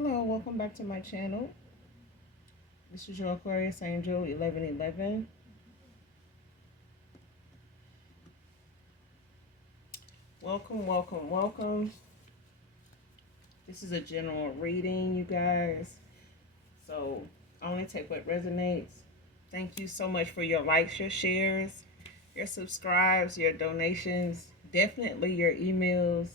Hello, welcome back to my channel. This is your Aquarius Angel 1111. Welcome, welcome, welcome. This is a general reading, you guys. So I only take what resonates. Thank you so much for your likes, your shares, your subscribes, your donations, definitely your emails.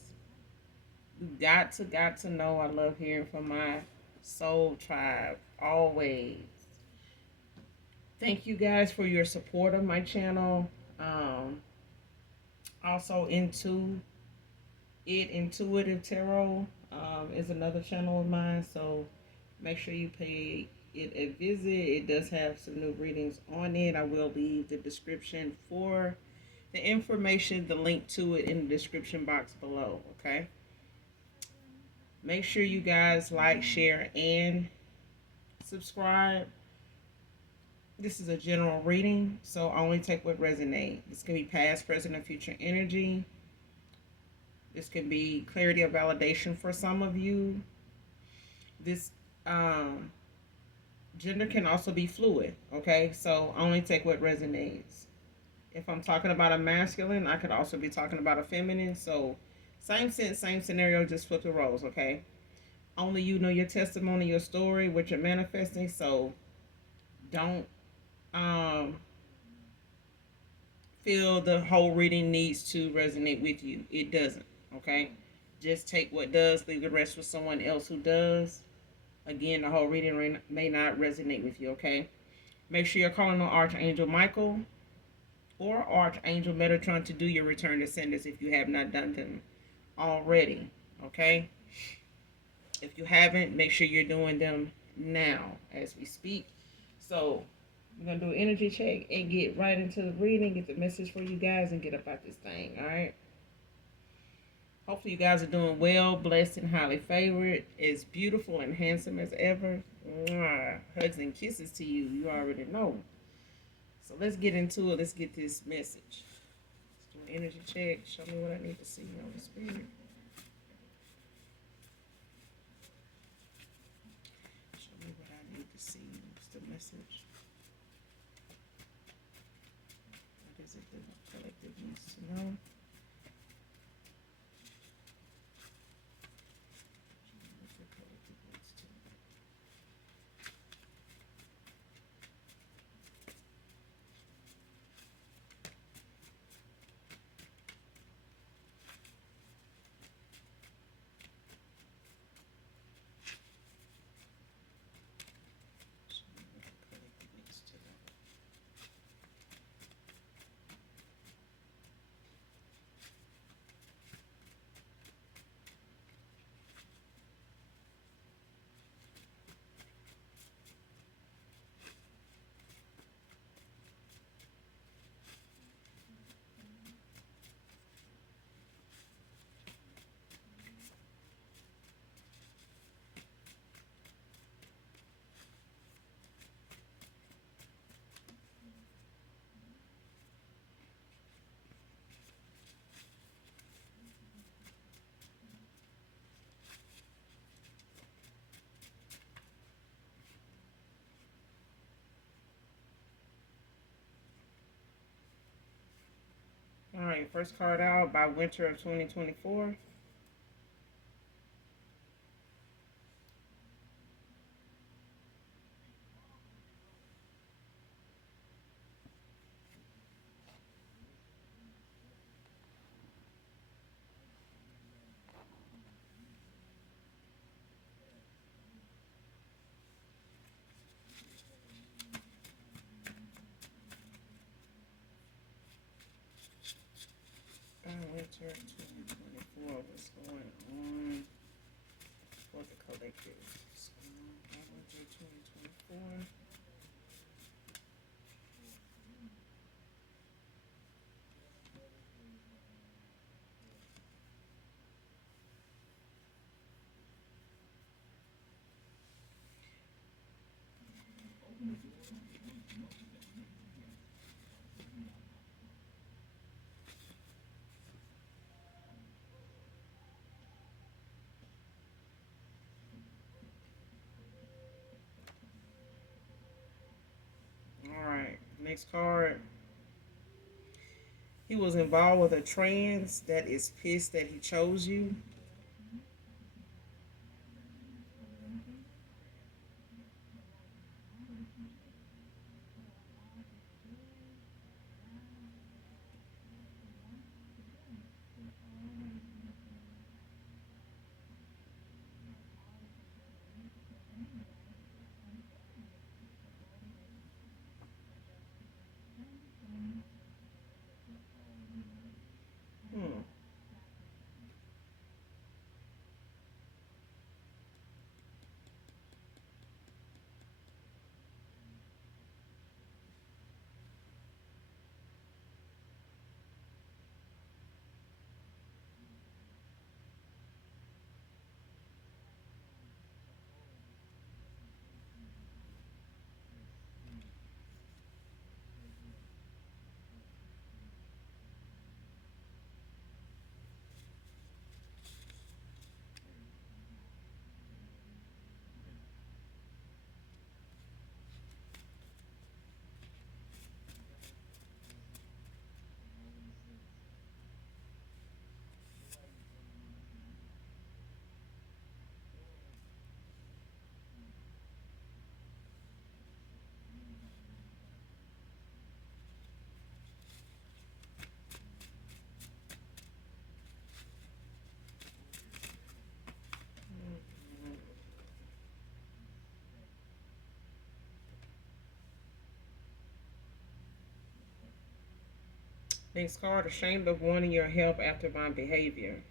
You got to know I love hearing from my soul tribe always. Thank you guys for your support of my channel. Um, Also, Intuitive Tarot is another channel of mine, so make sure you pay it a visit. It does have some new readings on it. I will leave the description for the information, the link to it in the description box below. Okay. Make sure you guys like, share, and subscribe. This is a general reading, so only take what resonates. This can be past, present, and future energy. This can be clarity or validation for some of you. This um, gender can also be fluid, okay? So only take what resonates. If I'm talking about a masculine, I could also be talking about a feminine. So same sense, same scenario, just flip the roles, okay? Only you know your testimony, your story, what you're manifesting. So don't um, feel the whole reading needs to resonate with you. It doesn't, okay? Just take what does, leave the rest with someone else who does. Again, the whole reading may not resonate with you, okay? Make sure you're calling on Archangel Michael or Archangel Metatron to do your return descendants if you have not done them already, okay? If you haven't, make sure you're doing them now as we speak. So, we're going to do an energy check and get right into the reading, get the message for you guys, and get about this thing, all right? Hopefully you guys are doing well, blessed, and highly favored, as beautiful and handsome as ever. Mwah. Hugs and kisses to you. You already know. So let's get into it. Let's get this message. Let's do an energy check. Show me what I need to see on the spirit. Show me what I need to see. What's the message? What is it that the collective needs to know? All right, first card out by winter of 2024. By winter of 2024, what's going on for the collective? So, by winter of 2024. Next card. He was involved with a trans that is pissed that he chose you. Hmm. Next card. Ashamed of wanting your help after my behavior.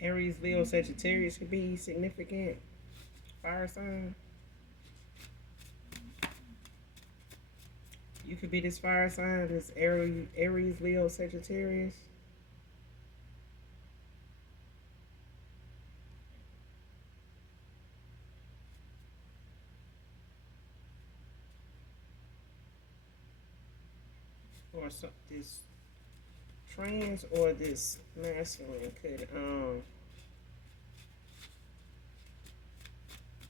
Aries, Leo, Sagittarius could be significant. Fire sign. You could be this fire sign. This Aries, Leo, Sagittarius. Or this trans or this masculine could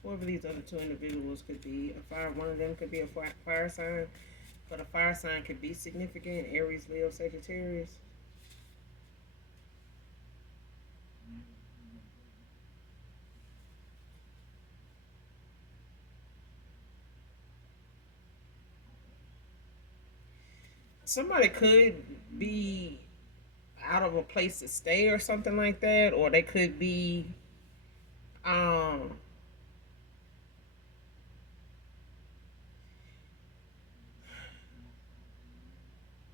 whoever these other two individuals could be a fire. One of them could be a fire sign, but a fire sign could be significant. Aries, Leo, Sagittarius. Somebody could be out of a place to stay or something like that, or they could be um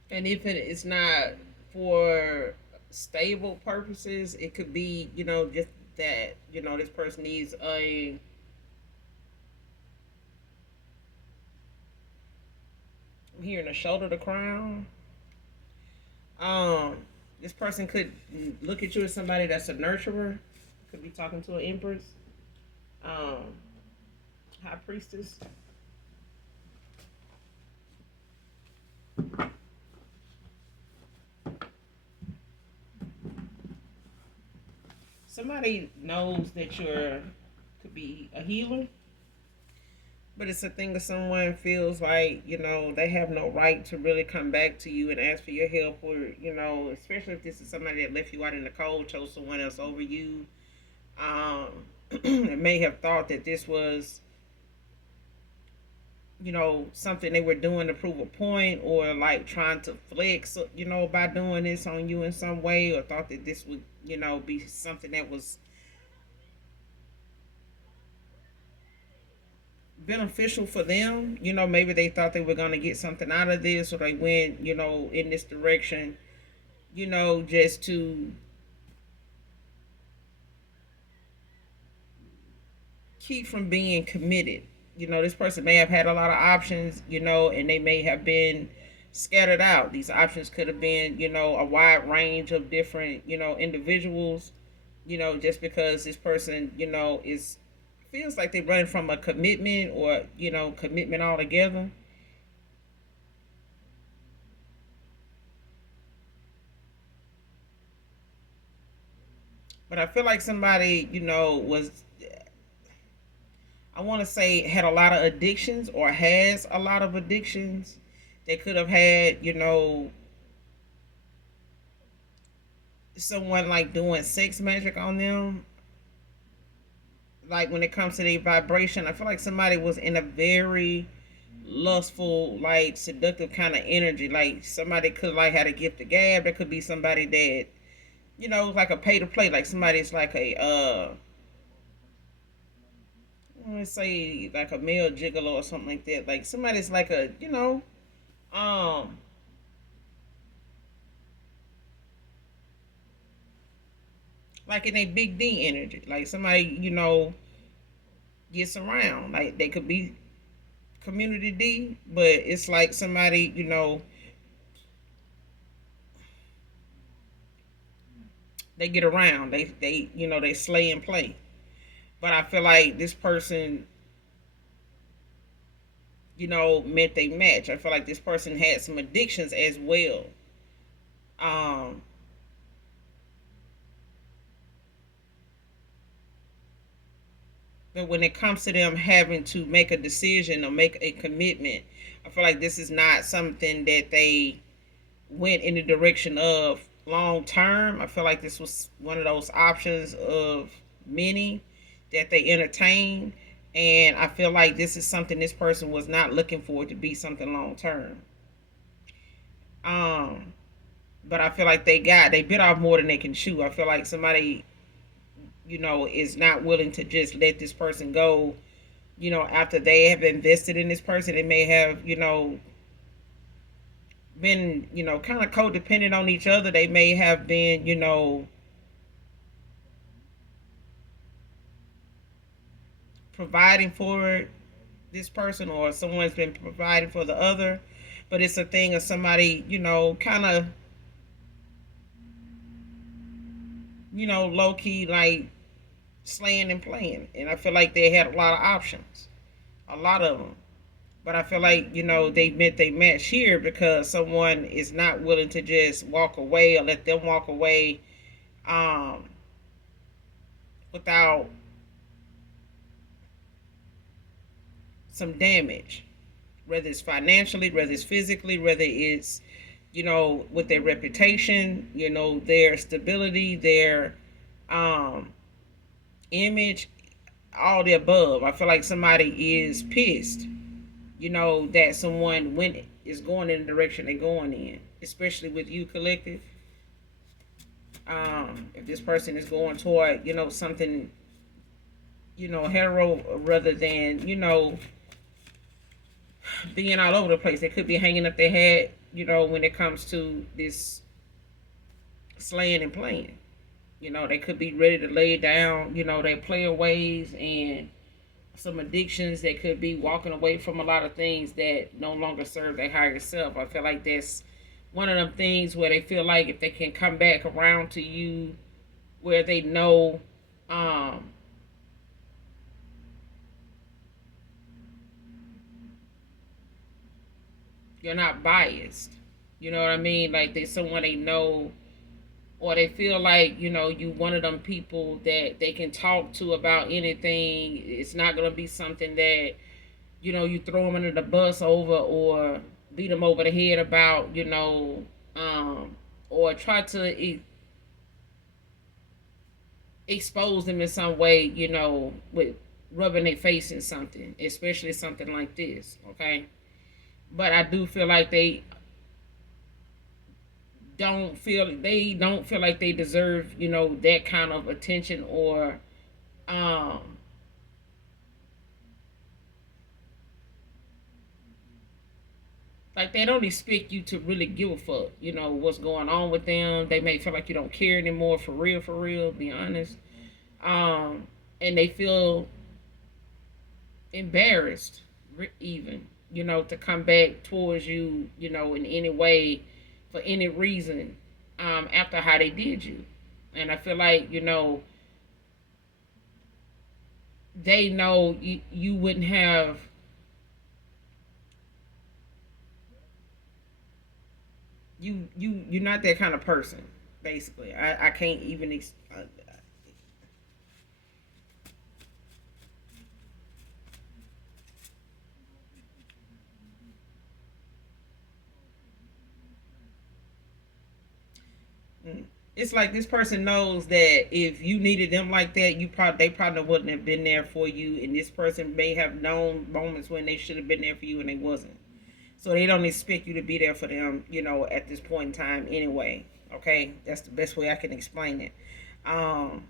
and if it is not for stable purposes, it could be, just that, this person needs a I'm hearing a shoulder to crown. Um, this person could look at you as somebody that's a nurturer. Could be talking to an empress, um, high priestess. Somebody knows that you're could be a healer, but it's a thing that someone feels like they have no right to really come back to you and ask for your help, or especially if this is somebody that left you out in the cold, chose someone else over you. Um, may have thought that this was something they were doing to prove a point, or like trying to flex, by doing this on you in some way, or thought that this would, be something that was beneficial for them. Maybe they thought they were going to get something out of this, or they went, in this direction, just to keep from being committed. This person may have had a lot of options, and they may have been scattered out. These options could have been, a wide range of different, individuals, just because this person, is feels like they're running from a commitment, or, commitment altogether. But I feel like somebody, was, I want to say, had a lot of addictions or has a lot of addictions. They could have had, someone like doing sex magic on them. Like when it comes to their vibration, I feel like somebody was in a very lustful, like seductive kind of energy. Like somebody could like had a gift of gab. There could be somebody that, like a pay to play. Like somebody's like a let's say like a male gigolo or something like that. Like somebody's like a, um like in a big D energy. Like somebody, gets around. Like they could be community D, but it's like somebody, they get around. They slay and play. But I feel like this person, meant they match. I feel like this person had some addictions as well. Um, but when it comes to them having to make a decision or make a commitment, I feel like this is not something that they went in the direction of long term. I feel like this was one of those options of many that they entertained. And I feel like this is something this person was not looking for to be something long term. Um, but I feel like they bit off more than they can chew. I feel like somebody, is not willing to just let this person go. After they have invested in this person, they may have, been, kind of codependent on each other. They may have been, providing for this person, or someone's been providing for the other. But it's a thing of somebody, kind of, low key, like slaying and playing. And I feel like they had a lot of options, a lot of them. But I feel like, they met they match here because someone is not willing to just walk away or let them walk away, um, without some damage, whether it's financially, whether it's physically, whether it's, with their reputation, their stability, their um, image, all the above. I feel like somebody is pissed, that someone went is going in the direction they're going in, especially with you collective. If this person is going toward, something, hetero rather than, being all over the place. They could be hanging up their head, when it comes to this slaying and playing. They could be ready to lay it down, their player ways and some addictions. They could be walking away from a lot of things that no longer serve their higher self. I feel like that's one of them things where they feel like if they can come back around to you, where they know, um, you're not biased. You know what I mean? Like they someone they know, or they feel like, you one of them people that they can talk to about anything. It's not gonna be something that, you throw them under the bus over, or beat them over the head about, um, or try to expose them in some way, with rubbing their face in something, especially something like this. Okay, but I do feel like they don't feel like they deserve, that kind of attention, or um like they don't expect you to really give a fuck, what's going on with them. They may feel like you don't care anymore, for real, be honest. um and they feel embarrassed, even, to come back towards you, in any way, for any reason, after how they did you. And I feel like, they know you wouldn't have, you're not that kind of person. Basically, I can't even It's like this person knows that if you needed them like that, they probably wouldn't have been there for you, and this person may have known moments when they should have been there for you and they wasn't. So they don't expect you to be there for them, at this point in time anyway. Okay, that's the best way I can explain it. Um,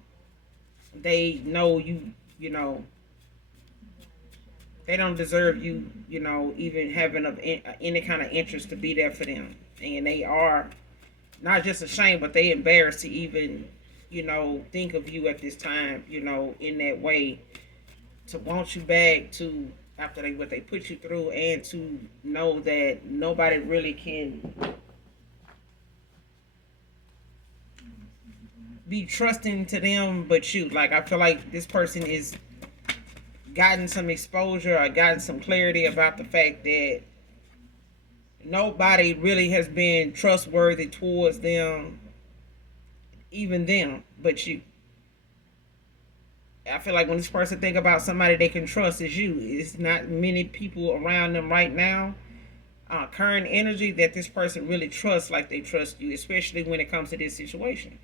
they know you, you know, they don't deserve you, even having any kind of interest to be there for them, and they are not just ashamed, but they embarrassed to even, think of you at this time, in that way, to want you back, to after what they put you through, and to know that nobody really can be trusting to them but you. Like, I feel like this person is gotten some exposure or gotten some clarity about the fact that nobody really has been trustworthy towards them, even them, but you. I feel like when this person think about somebody they can trust is you. It's not many people around them right now, current energy, that this person really trusts like they trust you, especially when it comes to this situation.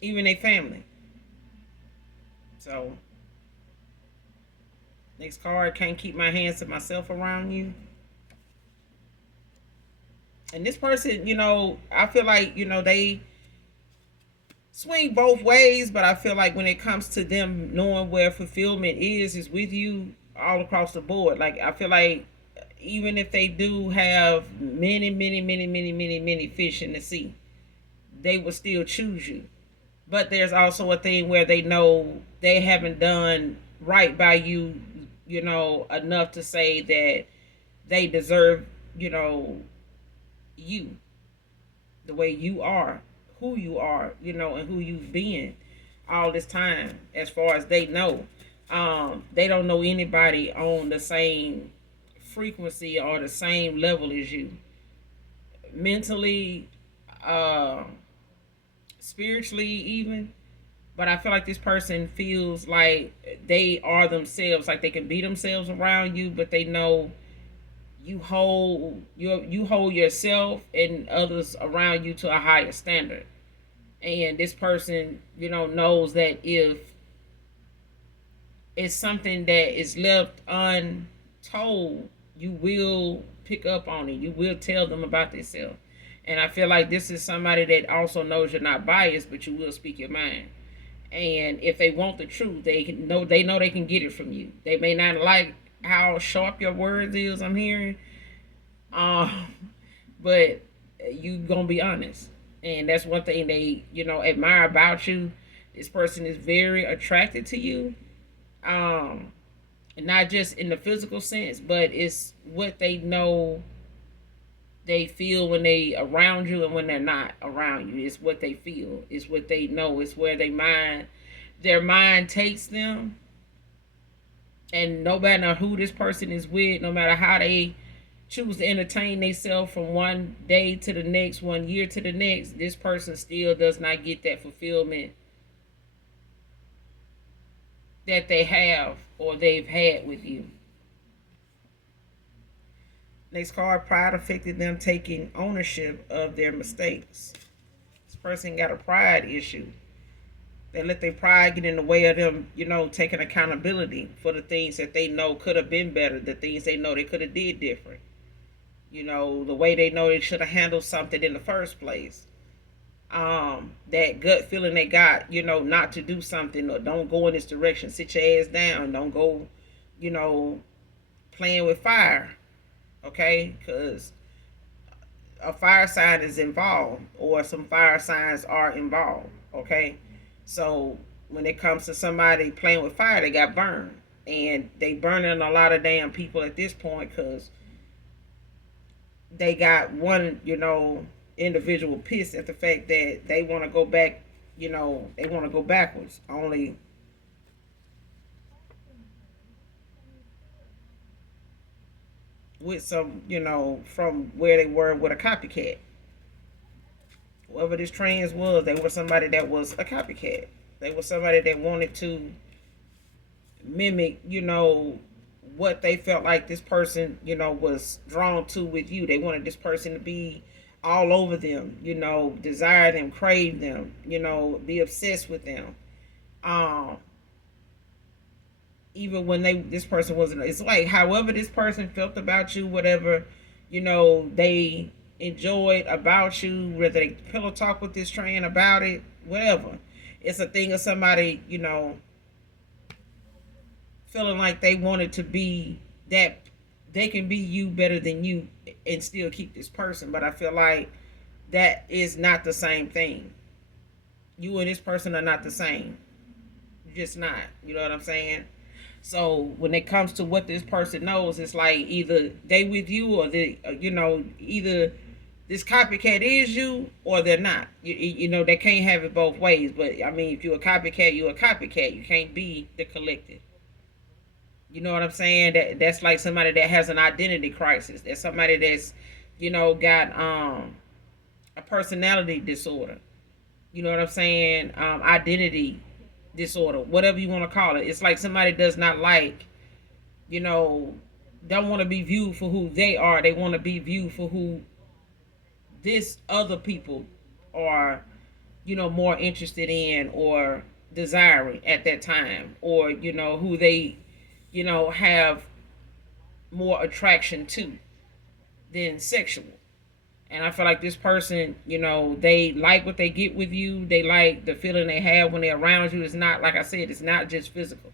Even their family. So, next card, can't keep my hands to myself around you. And this person, I feel like, they swing both ways, but I feel like when it comes to them knowing where fulfillment is with you all across the board. Like, I feel like even if they do have many, many, many, many, many, many fish in the sea, they will still choose you. But there's also a thing where they know they haven't done right by you, enough to say that they deserve, you, the way you are, who you are, and who you've been all this time, as far as they know. They don't know anybody on the same frequency or the same level as you. Mentally, uh, spiritually, even. But I feel like this person feels like they are themselves, like they can be themselves around you, but they know you hold yourself and others around you to a higher standard. And this person, knows that if it's something that is left untold, you will pick up on it. You will tell them about themselves. And I feel like this is somebody that also knows you're not biased, but you will speak your mind. And if they want the truth, they know they can get it from you. They may not like how sharp your words is, I'm hearing, um, but you gonna be honest, and that's one thing they admire about you. This person is very attracted to you, um, and not just in the physical sense, but it's what they know they feel when they around you and when they're not around you. It's what they feel. It's what they know. It's where their mind takes them. And no matter who this person is with, no matter how they choose to entertain themselves from one day to the next, 1 year to the next, this person still does not get that fulfillment that they have or they've had with you. Next card, pride affected them taking ownership of their mistakes. This person got a pride issue. They let their pride get in the way of them, taking accountability for the things that they know could have been better, the things they know they could have did different. The way they know they should have handled something in the first place. That gut feeling they got, not to do something or don't go in this direction, sit your ass down, don't go, you know, playing with fire, okay? Because a fire sign is involved, or some fire signs are involved, okay? So when it comes to somebody playing with fire, they got burned. And they burning a lot of damn people at this point because they got one, individual pissed at the fact that they want to go back, they want to go backwards. Only with some, from where they were with a copycat. Whoever this trans was, they were somebody that was a copycat. They were somebody that wanted to mimic, what they felt like this person, was drawn to with you. They wanted this person to be all over them, desire them, crave them, be obsessed with them. Um, Even when this person wasn't, it's like however this person felt about you, whatever, they enjoyed about you, whether they pillow talk with this train about it, whatever. It's a thing of somebody, feeling like they wanted to be that they can be you better than you and still keep this person. But I feel like that is not the same thing. You and this person are not the same. You're just not. You know what I'm saying? So when it comes to what this person knows, it's like either they with you or either this copycat is you or they're not. They can't have it both ways. But I mean, if you're a copycat, you're a copycat. You can't be the collective. You know what I'm saying? That's like somebody that has an identity crisis. That's somebody that's, got a personality disorder. You know what I'm saying? Identity disorder, whatever you want to call it. It's like somebody does not like, you know, don't want to be viewed for who they are. They want to be viewed for who this other people are, more interested in or desiring at that time, or who they, have more attraction to than sexual. And I feel like this person, they like what they get with you. They like the feeling they have when they're around you. It's not, like I said, it's not just physical.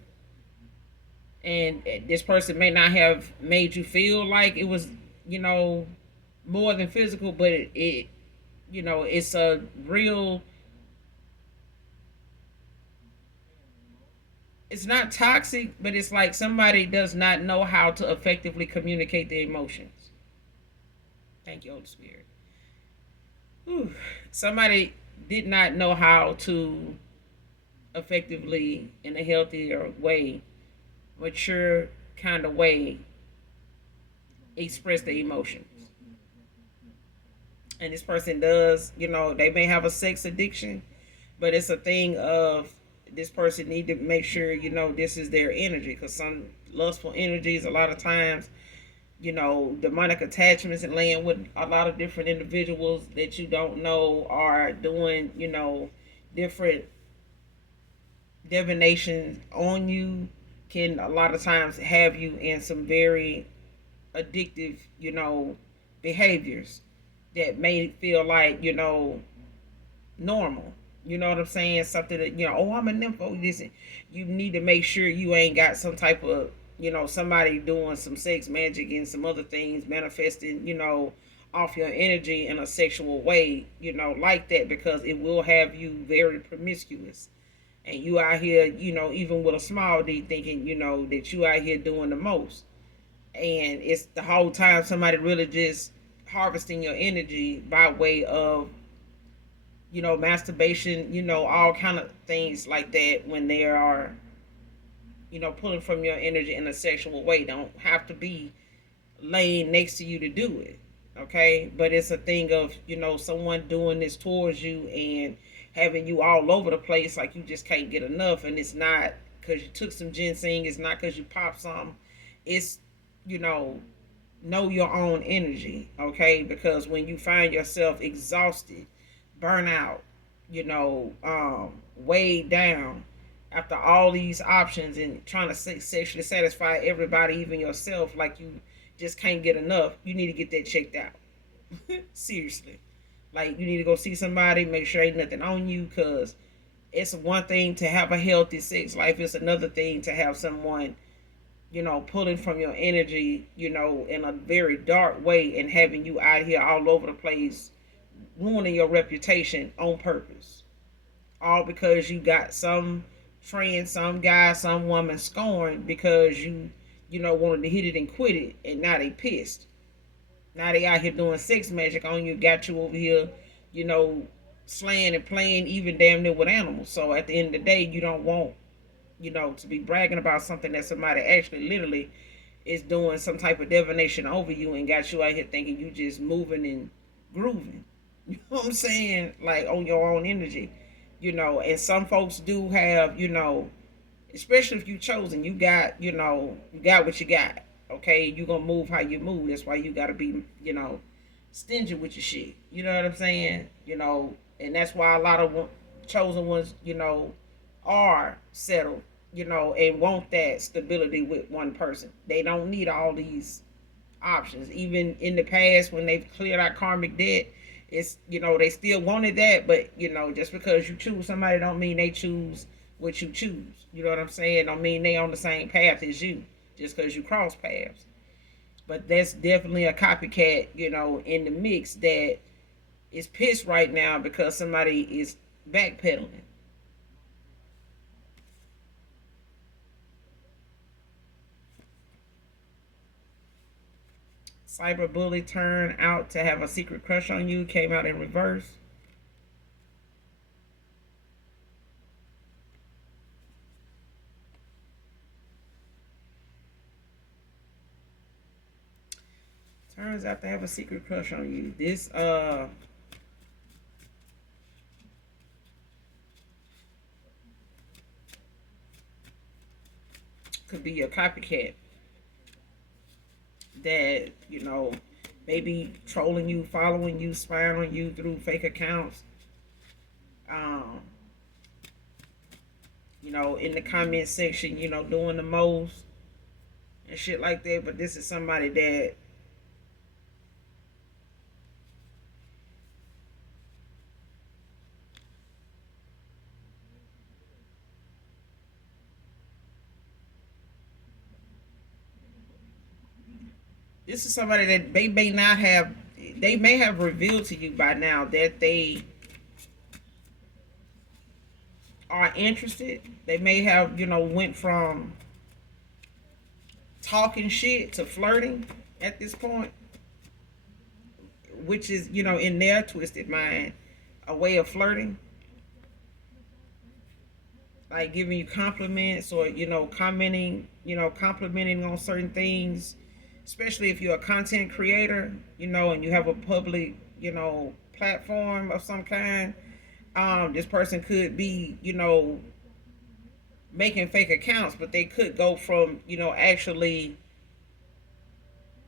And this person may not have made you feel like it was, more than physical, but it's a real, it's not toxic, but it's like somebody does not know how to effectively communicate their emotions. Thank you, Holy Spirit. Whew. Somebody did not know how to effectively, in a healthier way, mature kind of way, express their emotions. And this person does, they may have a sex addiction, but it's a thing of this person need to make sure, this is their energy, because some lustful energies a lot of times, demonic attachments and laying with a lot of different individuals that you don't know are doing, different divinations on you, can a lot of times have you in some very addictive, behaviors that may feel like, normal. You know what I'm saying? Something that, oh, I'm a nympho. This, you need to make sure you ain't got some type of, somebody doing some sex magic and some other things manifesting, off your energy in a sexual way, like that, because it will have you very promiscuous. And you out here, even with a small d, thinking, that you out here doing the most. And it's the whole time somebody really just harvesting your energy by way of, masturbation, all kind of things like that, when they are, pulling from your energy in a sexual way. Don't have to be laying next to you to do it. Okay. But it's a thing of, someone doing this towards you and having you all over the place, like you just can't get enough. And it's not because you took some ginseng, it's not because you popped some. It's, you know your own energy. Okay. Because when you find yourself exhausted, burnout, weighed down after all these options and trying to sexually satisfy everybody, even yourself, like you just can't get enough, you need to get that checked out. Seriously. Like, you need to go see somebody, make sure ain't nothing on you, because it's one thing to have a healthy sex life. It's another thing to have someone, pulling from your energy, in a very dark way and having you out here all over the place, ruining your reputation on purpose. All because you got some friend, some guy, some woman scorned because wanted to hit it and quit it, and now they pissed. Now they out here doing sex magic on you, got you over here, you know, slaying and playing even damn near with animals. So at the end of the day, you don't want, to be bragging about something that somebody actually literally is doing some type of divination over you and got you out here thinking you just moving and grooving. You know what I'm saying? Like on your own energy. And some folks do have, especially if you chosen, you got what you got. Okay, you gonna move how you move. That's why you gotta be, stingy with your shit. You know what I'm saying? And that's why a lot of chosen ones, are settled, and want that stability with one person. They don't need all these options. Even in the past, when they've cleared out karmic debt, it's they still wanted that, but just because you choose somebody don't mean they choose what you choose. You know what I'm saying? Don't mean they on the same path as you just because you cross paths. But that's definitely a copycat, in the mix that is pissed right now because somebody is backpedaling. Cyberbully turned out to have a secret crush on you, came out in reverse. Turns out to have a secret crush on you. This could be a copycat that, maybe trolling you, following you, spying on you through fake accounts. Um, in the comment section, doing the most and shit like that. But this is somebody that this is somebody that they may have revealed to you by now that they are interested. They may have, went from talking shit to flirting at this point, which is, in their twisted mind, a way of flirting. Like giving you compliments or, commenting, complimenting on certain things, especially if you're a content creator, and you have a public, platform of some kind. This person could be, making fake accounts, but they could go from, actually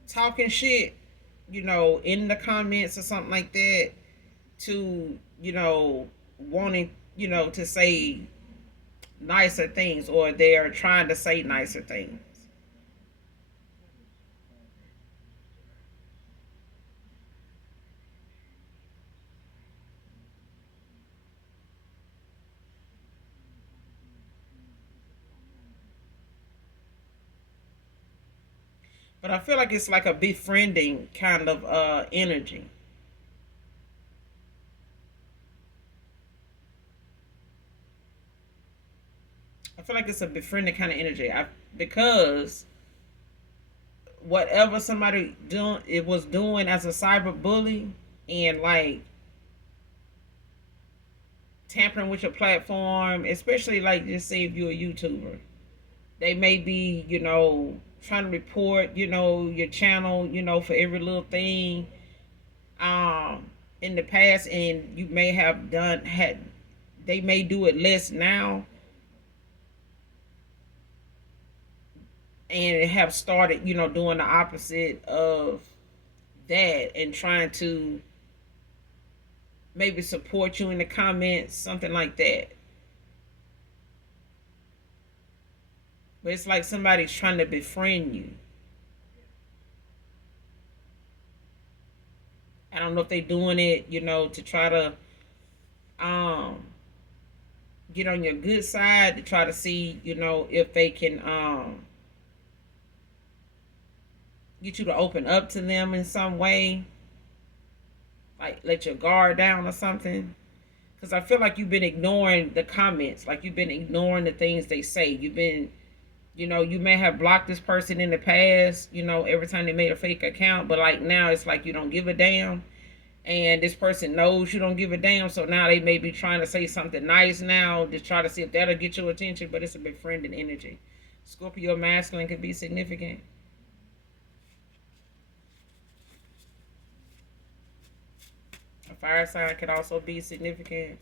talking shit, in the comments or something like that to, wanting, to say nicer things, or they are trying to say nicer things. But I feel like it's like a befriending kind of energy. I feel like it's a befriending kind of energy. Because whatever somebody doing it was doing as a cyber bully, and like tampering with your platform, especially like just say if you're a YouTuber, they may be, trying to report, your channel, for every little thing. Um, in the past, and you may have done had they may do it less now, and have started, doing the opposite of that and trying to maybe support you in the comments, something like that. But it's like somebody's trying to befriend you. I don't know if they're doing it, to try to um get on your good side, to try to see, if they can get you to open up to them in some way, like let your guard down or something. Because I feel like you've been ignoring the comments, like you've been ignoring the things they say. You've been, you may have blocked this person in the past, every time they made a fake account, but like now it's like you don't give a damn. And this person knows you don't give a damn, so now they may be trying to say something nice now to try to see if that'll get your attention, but it's a befriending energy. Scorpio masculine could be significant. A fire sign could also be significant.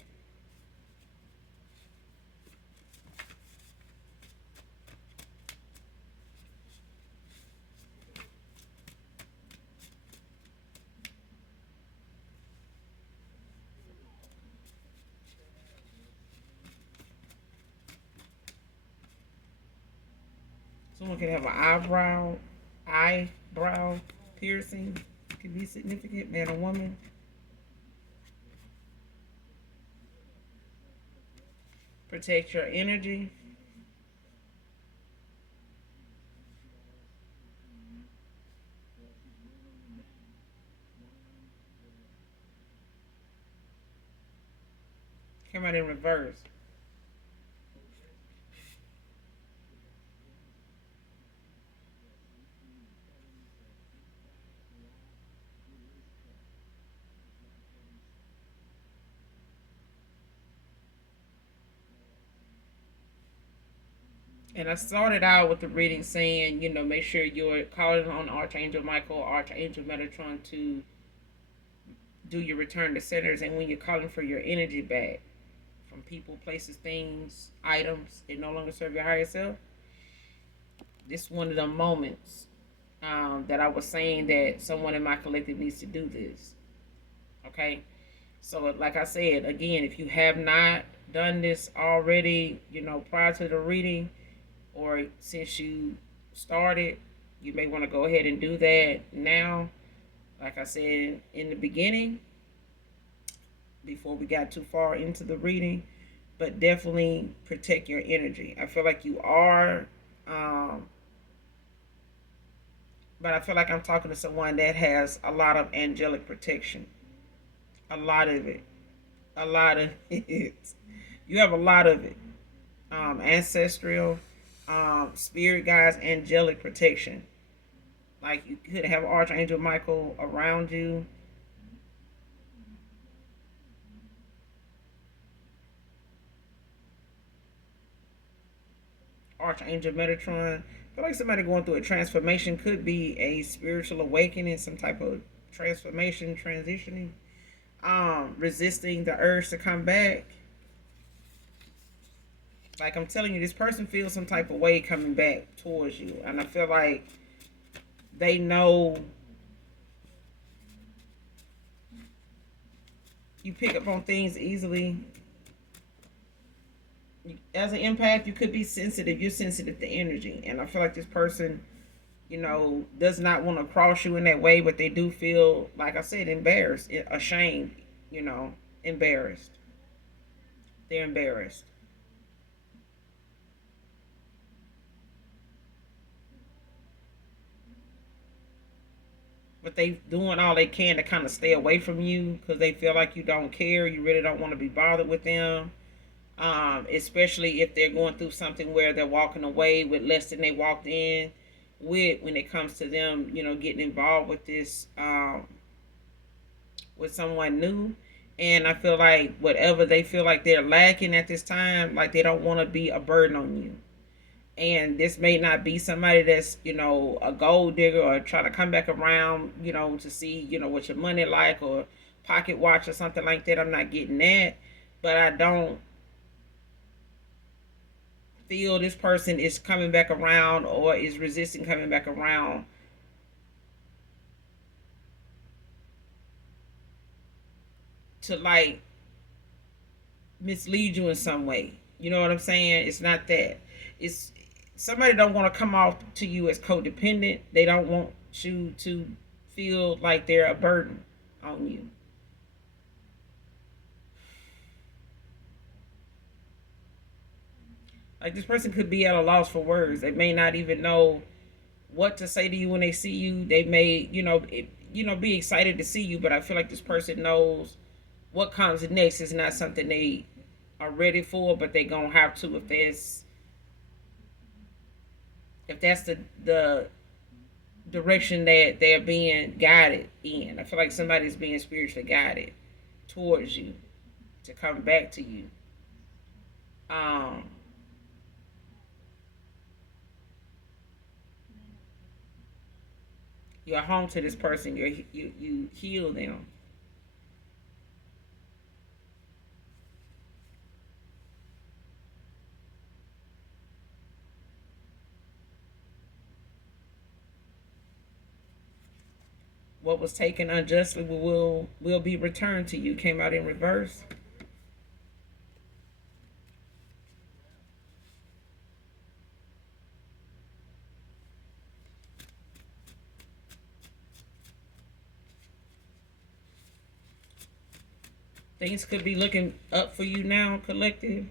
Someone can have an eyebrow piercing. Can be significant, man or woman. Protect your energy. Came out in reverse. And I started out with the reading saying, make sure you're calling on Archangel Michael, Archangel Metatron to do your return to centers. And when you're calling for your energy back from people, places, things, items that no longer serve your higher self, this is one of the moments that I was saying that someone in my collective needs to do this. Okay? So, like I said, again, if you have not done this already, prior to the reading, or since you started, you may want to go ahead and do that now. Like I said in the beginning, before we got too far into the reading, but definitely protect your energy. I feel like you are, but I feel like I'm talking to someone that has a lot of angelic protection. A lot of it. A lot of it. You have a lot of it. Ancestral, spirit guides, angelic protection. Like you could have Archangel Michael around you. Archangel Metatron. I feel like somebody going through a transformation, could be a spiritual awakening, some type of transformation, transitioning, resisting the urge to come back. Like I'm telling you, this person feels some type of way coming back towards you, and I feel like they know you pick up on things easily. As an empath, you could be sensitive. You're sensitive to energy, and I feel like this person, does not want to cross you in that way, but they do feel, like I said, embarrassed, ashamed, embarrassed. They're embarrassed. But they doing all they can to kind of stay away from you because they feel like you don't care. You really don't want to be bothered with them. Especially if they're going through something where they're walking away with less than they walked in with, when it comes to them, getting involved with this, with someone new. And I feel like whatever they feel like they're lacking at this time, like they don't want to be a burden on you. And this may not be somebody that's, a gold digger or trying to come back around, to see, what your money like, or pocket watch or something like that. I'm not getting that. But I don't feel this person is coming back around or is resisting coming back around to like mislead you in some way. You know what I'm saying? It's not that. It's somebody don't want to come off to you as codependent. They don't want you to feel like they're a burden on you. Like this person could be at a loss for words. They may not even know what to say to you when they see you. They may, be excited to see you, but I feel like this person knows what comes next is not something they are ready for, but they gonna have to if that's the direction that they're being guided in. I feel like somebody's being spiritually guided towards you to come back to you. Um, you're home to this person. You heal them. What was taken unjustly will be returned to you. Came out in reverse. Things could be looking up for you now, collective.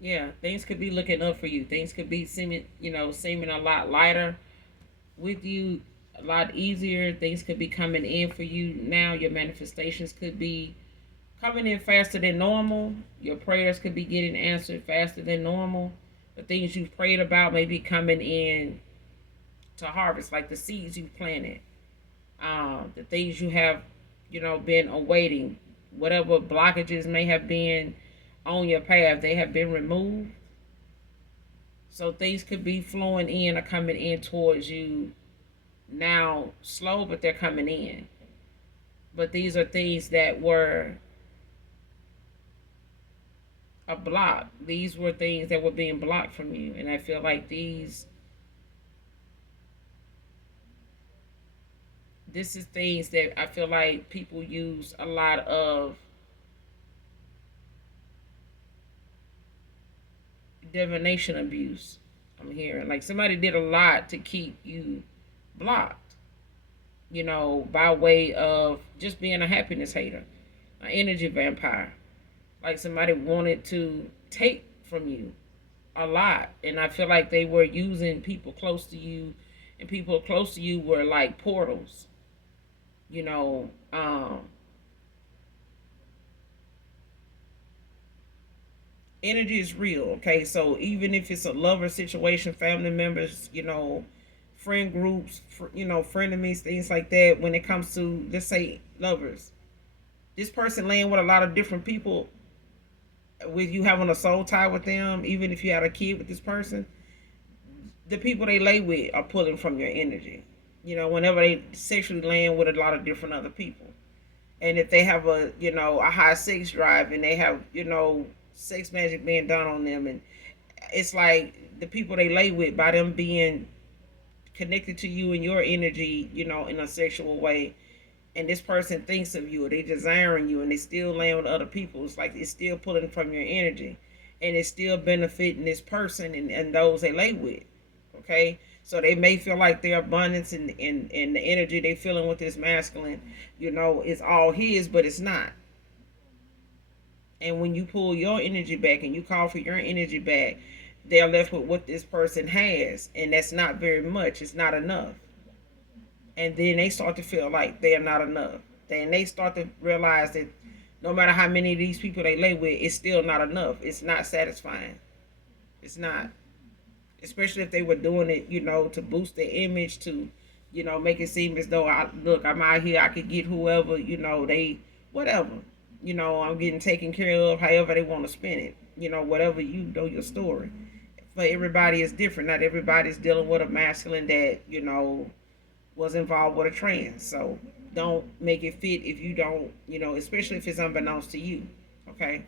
Yeah, things could be looking up for you. Things could be seeming a lot lighter with you, a lot easier. Things could be coming in for you now. Your manifestations could be coming in faster than normal. Your prayers could be getting answered faster than normal. The things you've prayed about may be coming in to harvest, like the seeds you planted, the things you have, been awaiting. Whatever blockages may have been on your path, they have been removed. So things could be flowing in or coming in towards you now, slow, but they're coming in. But these are things that were a block. These were things that were being blocked from you. And I feel like this is things that I feel like people use a lot of divination abuse. I'm hearing like somebody did a lot to keep you blocked, by way of just being a happiness hater, an energy vampire. Like somebody wanted to take from you a lot. And I feel like they were using people close to you, and people close to you were like portals, you know. Energy is real, okay? So even if it's a lover situation, family members, friend groups, frenemies, things like that, when it comes to, let's say, lovers, this person laying with a lot of different people, with you having a soul tie with them, even if you had a kid with this person, the people they lay with are pulling from your energy. Whenever they sexually land with a lot of different other people. And if they have a high sex drive, and they have, sex magic being done on them, and it's like the people they lay with, by them being connected to you and your energy, in a sexual way, and this person thinks of you, or they desiring you, and they still laying with other people, it's like it's still pulling from your energy, and it's still benefiting this person and those they lay with. Okay, so they may feel like their abundance and the energy they feeling with this masculine, is all his, but it's not. And when you pull your energy back and you call for your energy back, they're left with what this person has, and that's not very much. It's not enough. And then they start to feel like they're not enough. Then they start to realize that no matter how many of these people they lay with, it's still not enough. It's not satisfying. It's not. Especially if they were doing it, to boost their image, to, make it seem as though I'm out here, I could get whoever, they, whatever, I'm getting taken care of, however they want to spend it, whatever you know your story. For everybody is different. Not everybody's dealing with a masculine that, was involved with a trans. So don't make it fit if you don't, especially if it's unbeknownst to you. Okay.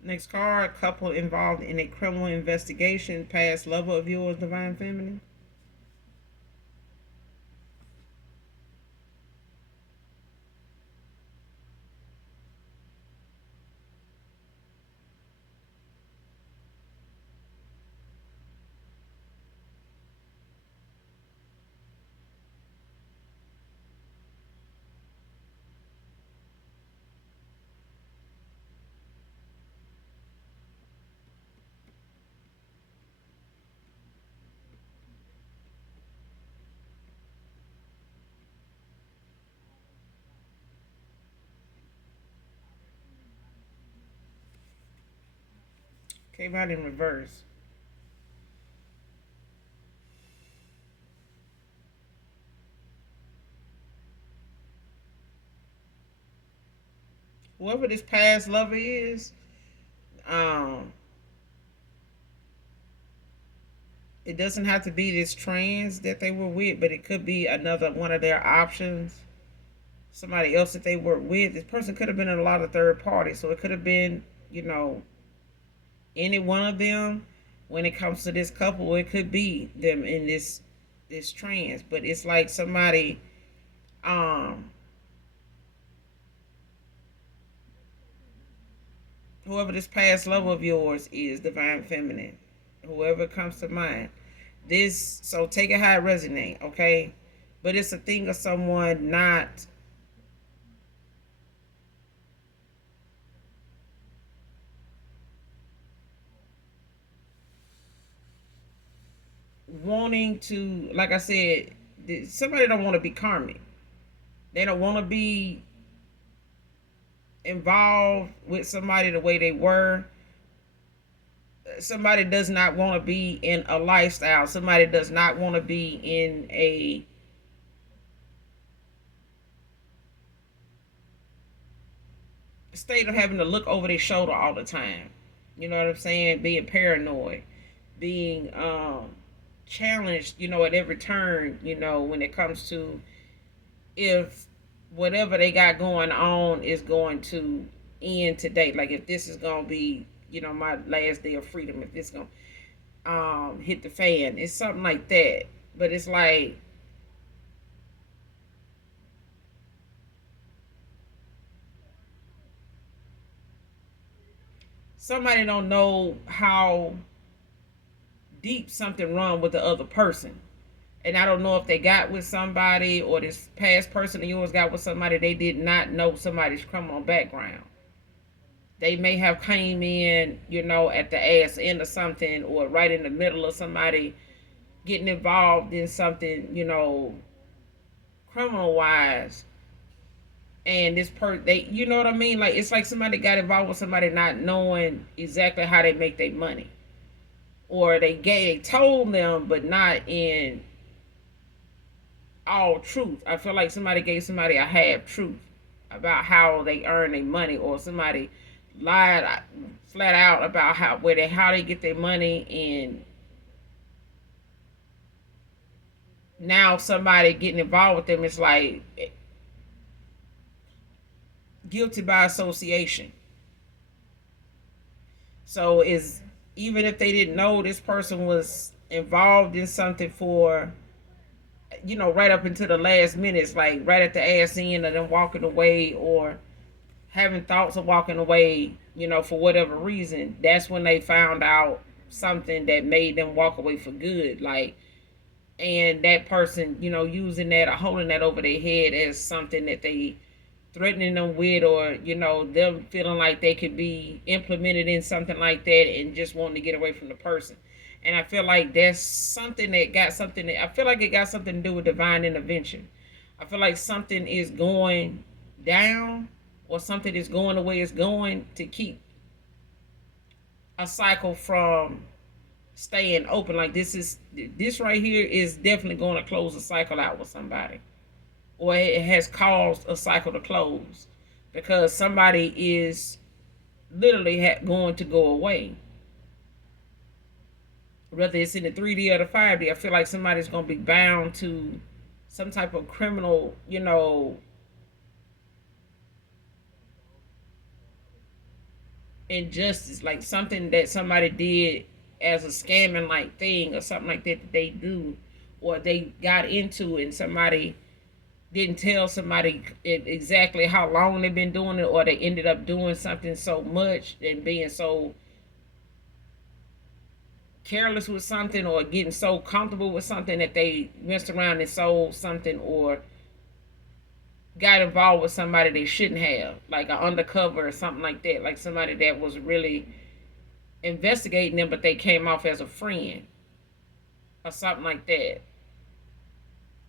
Next card, couple involved in a criminal investigation, past lover of yours, divine feminine. Came out in reverse. whoever this past lover is, um, it doesn't have to be this trans that they were with, but it could be another one of their options. Somebody else that they were with. This person could have been in a lot of third parties, so it could have been, you know, any one of them. When it comes to this couple, it could be them in this trans, but it's like somebody, um, whoever this past love of yours is, divine feminine, whoever comes to mind. This, so take it how it resonate, okay? But it's a thing of someone not wanting to, like I said, somebody don't want to be karmic. They don't want to be involved with somebody the way they were. Somebody does not want to be in a lifestyle. Somebody does not want to be in a state of having to look over their shoulder all the time. You know what I'm saying? Being paranoid, being challenged, at every turn, when it comes to if whatever they got going on is going to end today. Like if this is gonna be, my last day of freedom, if this gonna hit the fan. It's something like that. But it's like somebody don't know how deep something run with the other person. And I don't know if they got with somebody or this past person of yours got with somebody they did not know somebody's criminal background. They may have came in, at the ass end of something or right in the middle of somebody getting involved in something, criminal wise. And they, you know what I mean? Like it's like somebody got involved with somebody not knowing exactly how they make their money, or they told them, but not in all truth. I feel like somebody gave somebody a half truth about how they earn their money, or somebody lied flat out about how they get their money, and now somebody getting involved with them is like guilty by association. So is even if they didn't know this person was involved in something for right up into the last minutes, like right at the ass end of them walking away or having thoughts of walking away, for whatever reason, that's when they found out something that made them walk away for good. Like, and that person, using that or holding that over their head as something that they threatening them with, or them feeling like they could be implemented in something like that and just wanting to get away from the person. And I feel like that's something that got something that I feel like it got something to do with divine intervention. I feel like something is going down, or something is going the way it's going, to keep a cycle from staying open. Like this right here is definitely going to close a cycle out with somebody, or it has caused a cycle to close, because somebody is literally going to go away. Whether it's in the 3D or the 5D, I feel like somebody's going to be bound to some type of criminal, injustice, like something that somebody did as a scamming like thing, or something like that they do, or they got into, and somebody didn't tell somebody exactly how long they've been doing it, or they ended up doing something so much and being so careless with something, or getting so comfortable with something that they messed around and sold something, or got involved with somebody they shouldn't have, like an undercover or something like that, like somebody that was really investigating them, but they came off as a friend or something like that.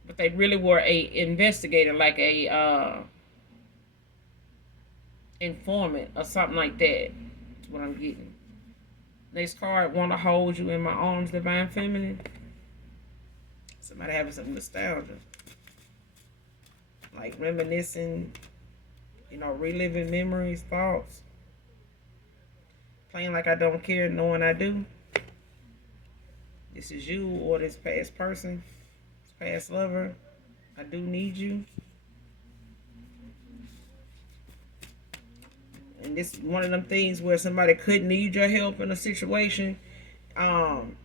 But they really were a investigator, like a informant or something like that. That's what I'm getting. Next card, want to hold you in my arms, divine feminine. Somebody having some nostalgia, like reminiscing Reliving memories, thoughts, playing like I don't care, knowing I do. This is you or this past person, this past lover. I do need you. And this is one of them things where somebody could need your help in a situation. Um,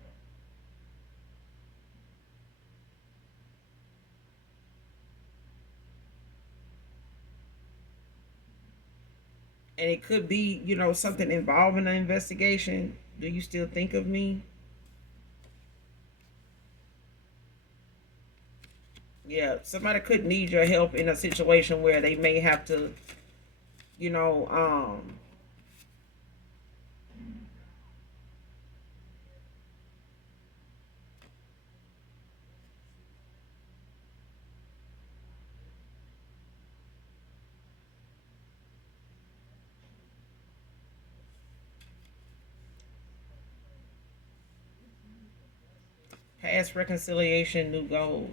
and it could be, something involving an investigation. Do you still think of me? Yeah, somebody could need your help in a situation where they may have to, you know, um, past reconciliation, new goals.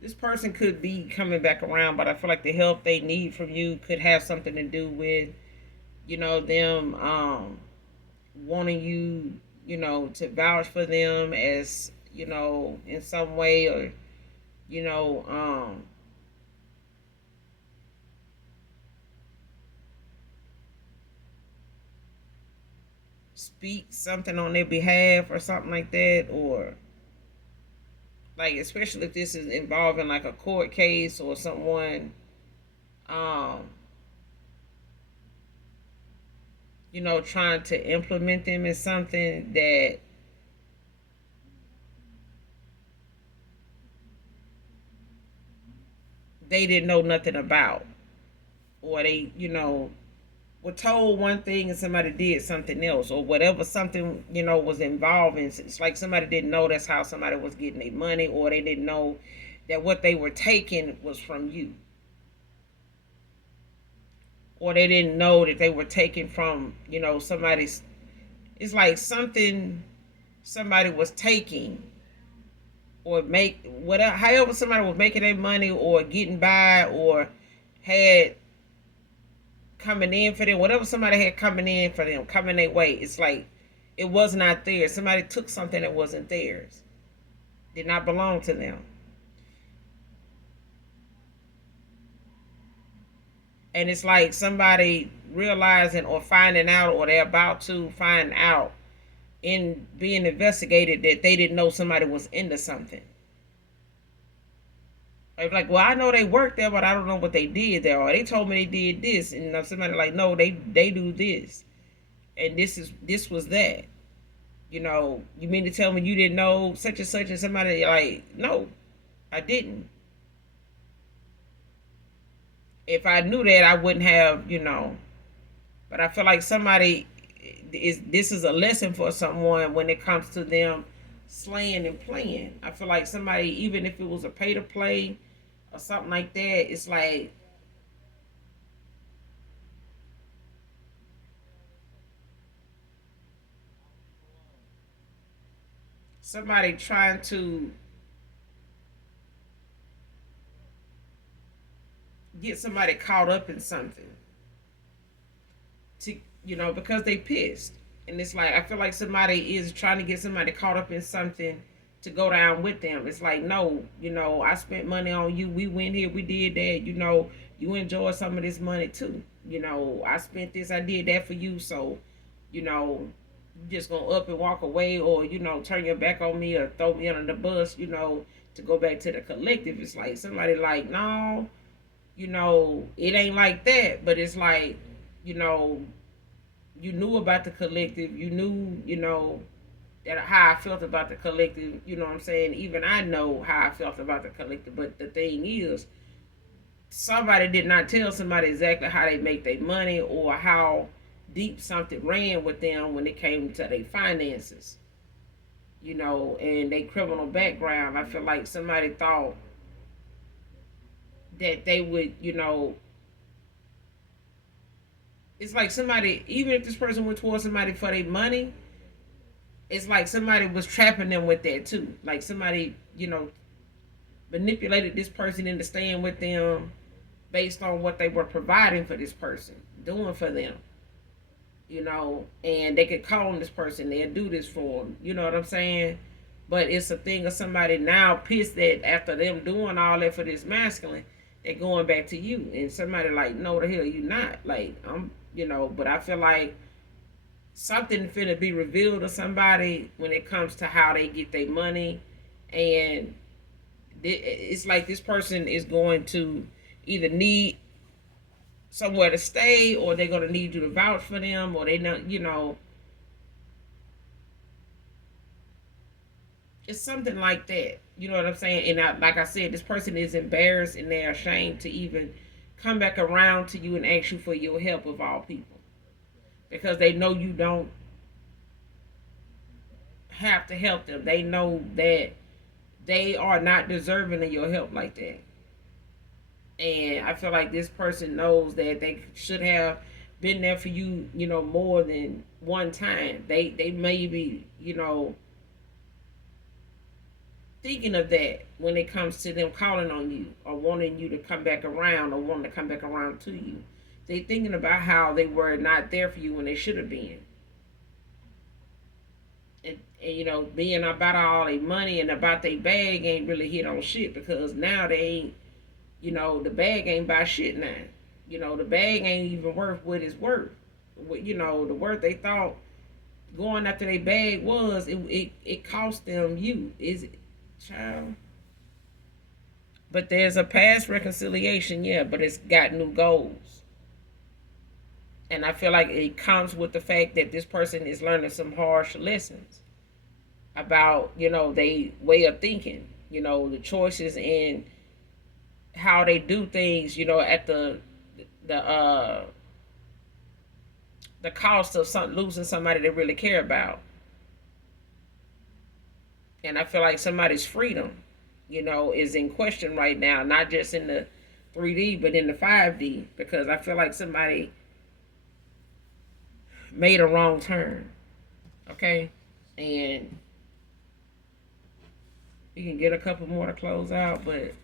This person could be coming back around, but I feel like the help they need from you could have something to do with, them wanting you, to vouch for them as, in some way, or, you know, um, speak something on their behalf or something like that, or like, especially if this is involving like a court case or someone, um, trying to implement them in something that they didn't know nothing about, or they, were told one thing and somebody did something else, or whatever something, was involved in. It's like somebody didn't know that's how somebody was getting their money, or they didn't know that what they were taking was from you, or they didn't know that they were taking from, somebody's. It's like something somebody was taking, or make whatever, however somebody was making their money or getting by, or had coming in for them, whatever somebody had coming in for them, coming their way. It's like it was not theirs. Somebody took something that wasn't theirs, did not belong to them. And it's like somebody realizing or finding out, or they're about to find out in being investigated, that they didn't know somebody was into something. Like, well, I know they worked there, but I don't know what they did there. Or they told me they did this, and somebody like, no, they do this, and this was that. You mean to tell me you didn't know such and such? And somebody like, no, I didn't. If I knew that, I wouldn't have. But I feel like somebody is. This is a lesson for someone when it comes to them slaying and playing. I feel like somebody, even if it was a pay to play or something like that, it's like somebody trying to get somebody caught up in something, to because they pissed. And it's like I feel like somebody is trying to get somebody caught up in something to go down with them. It's like, no, I spent money on you, we went here, we did that, you enjoy some of this money too. I spent this, I did that for you. So you know you just gonna up and walk away, or turn your back on me, or throw me under the bus, to go back to the collective. It's like somebody like, no, it ain't like that. But it's like, you know, you knew about the collective. You knew, that how I felt about the collective. You know what I'm saying? Even I know how I felt about the collective. But the thing is, somebody did not tell somebody exactly how they make their money, or how deep something ran with them when it came to their finances. And their criminal background. I feel like somebody thought that they would, it's like somebody, even if this person went towards somebody for their money, it's like somebody was trapping them with that too. Like somebody, manipulated this person into staying with them, based on what they were providing for this person, doing for them, and they could call on this person, they'll do this for them, you know what I'm saying? But it's a thing of somebody now pissed that after them doing all that for this masculine, they're going back to you, and somebody like, no, the hell you not. Like, but I feel like something finna be revealed to somebody when it comes to how they get their money, and it's like this person is going to either need somewhere to stay, or they're going to need you to vouch for them, or they know, it's something like that. You know what I'm saying? And like I said, this person is embarrassed and they're ashamed to even come back around to you and ask you for your help, of all people, because they know you don't have to help them. They know that they are not deserving of your help like that. And I feel like this person knows that they should have been there for you, more than one time. They may be, thinking of that when it comes to them calling on you or wanting you to come back around, or wanting to come back around to you. They thinking about how they were not there for you when they should have been. And being about all their money and about their bag ain't really hit on shit, because now they ain't, the bag ain't by shit now. The bag ain't even worth what it's worth. The worth they thought going after their bag was, it cost them you. Is it, child? But there's a past reconciliation, yeah, but it's got new goals. And I feel like it comes with the fact that this person is learning some harsh lessons about, they way of thinking, the choices and how they do things, at the cost of losing somebody they really care about. And I feel like somebody's freedom, is in question right now, not just in the 3D, but in the 5D, because I feel like somebody made a wrong turn. Okay? And you can get a couple more to close out, but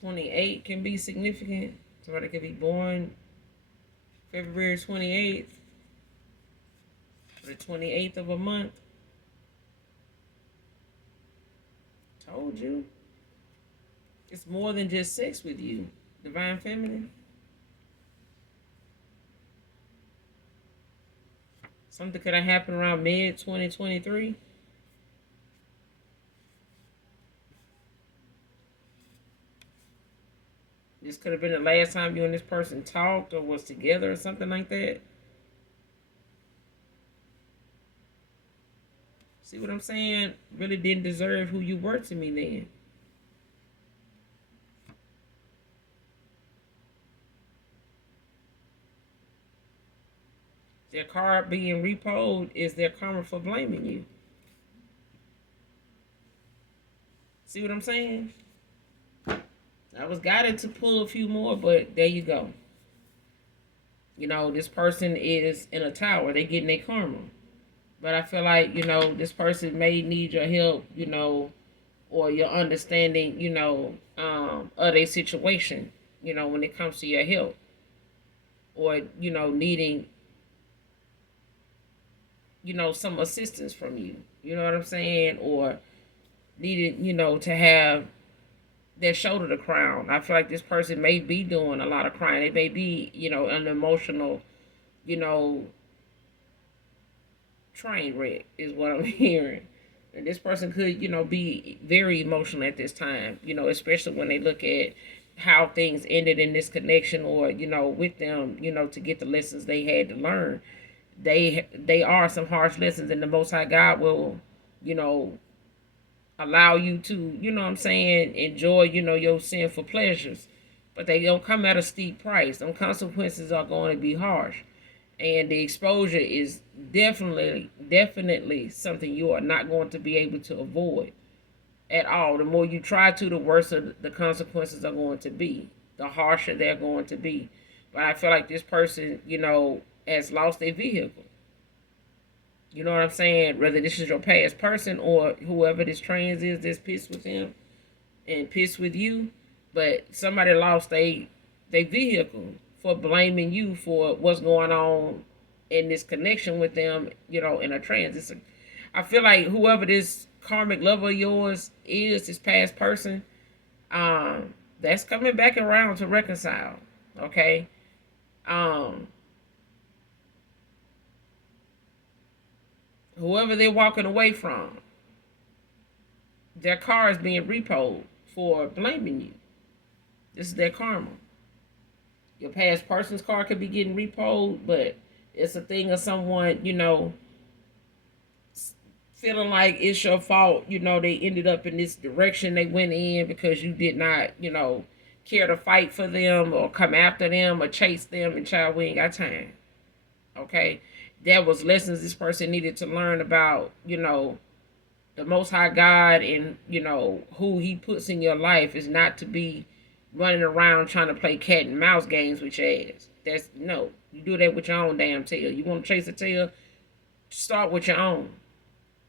'28 can be significant. Somebody could be born February 28th, the 28th of a month. Told you. It's more than just sex with you. Divine Feminine. Something could have happened around mid 2023. This could have been the last time you and this person talked or was together or something like that. See what I'm saying? Really didn't deserve who you were to me then. Their card being repo'd is their karma for blaming you. See what I'm saying? I was guided to pull a few more, but there you go. This person is in a tower. They getting their karma. But I feel like, this person may need your help, or your understanding, of their situation, when it comes to your help. Or, needing, some assistance from you. You know what I'm saying? Or needing, to have their shoulder to crown. I feel like this person may be doing a lot of crying. They may be, an emotional, train wreck is what I'm hearing. And this person could, be very emotional at this time, especially when they look at how things ended in this connection, or, with them, to get the lessons they had to learn. They are some harsh lessons, and the Most High God will, allow you to, enjoy, your sinful pleasures. But they don't come at a steep price. Them consequences are going to be harsh. And the exposure is definitely something you are not going to be able to avoid. at all. The more you try to, the worse the consequences are going to be, the harsher they're going to be. But I feel like this person, has lost their vehicle. You know what I'm saying? Whether this is your past person or whoever this trans is that's pissed with him and pissed with you, but somebody lost their vehicle for blaming you for what's going on in this connection with them, in a trans. I feel like whoever this karmic lover of yours is, this past person, that's coming back around to reconcile. Okay. Whoever they're walking away from, their car is being repo'd for blaming you. This is their karma. Your past person's car could be getting repo'd, but it's a thing of someone, feeling like it's your fault. They ended up in this direction they went in because you did not, care to fight for them or come after them or chase them. And child, we ain't got time. Okay? There was lessons this person needed to learn about, the Most High God, and who He puts in your life is not to be running around trying to play cat and mouse games with your ass. That's no. You do that with your own damn tail. You want to chase a tail? Start with your own.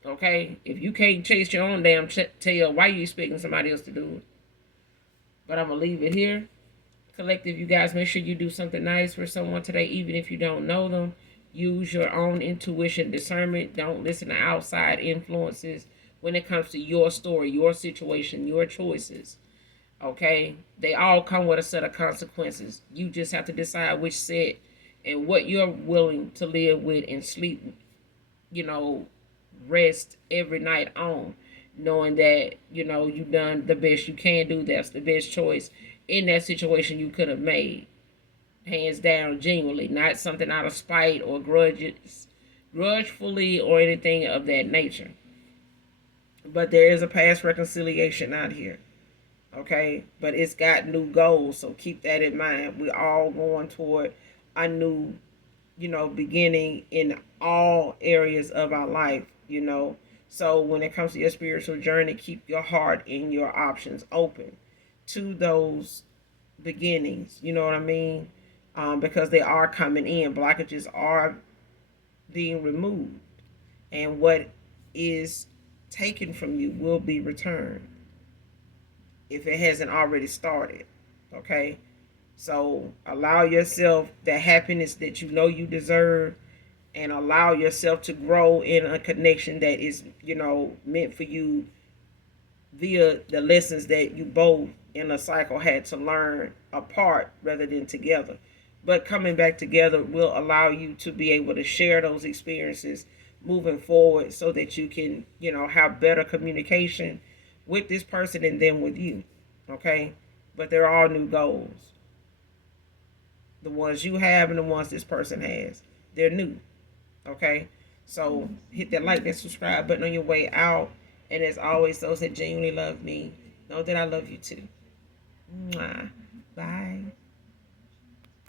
Okay? If you can't chase your own damn tail, why are you expecting somebody else to do it? But I'm gonna leave it here. Collective, you guys, make sure you do something nice for someone today, even if you don't know them. Use your own intuition, discernment. Don't listen to outside influences when it comes to your story, your situation, your choices. Okay? They all come with a set of consequences. You just have to decide which set and what you're willing to live with and sleep, rest every night on, knowing that, you've done the best you can do. That's the best choice in that situation you could have made. Hands down, genuinely, not something out of spite or grudgefully or anything of that nature. But there is a past reconciliation out here. Okay? But it's got new goals, so keep that in mind. We're all going toward a new, beginning in all areas of our life, So when it comes to your spiritual journey, keep your heart and your options open to those beginnings. You know what I mean? Because they are coming in. Blockages are being removed. And what is taken from you will be returned if it hasn't already started. Okay? So allow yourself the happiness that you know you deserve, and allow yourself to grow in a connection that is, meant for you via the lessons that you both in a cycle had to learn apart rather than together. But coming back together will allow you to be able to share those experiences moving forward so that you can, have better communication with this person and then with you. Okay? But they're all new goals. The ones you have and the ones this person has. They're new. Okay? So hit that like and subscribe button on your way out. And as always, those that genuinely love me, know that I love you too. Mwah. Bye.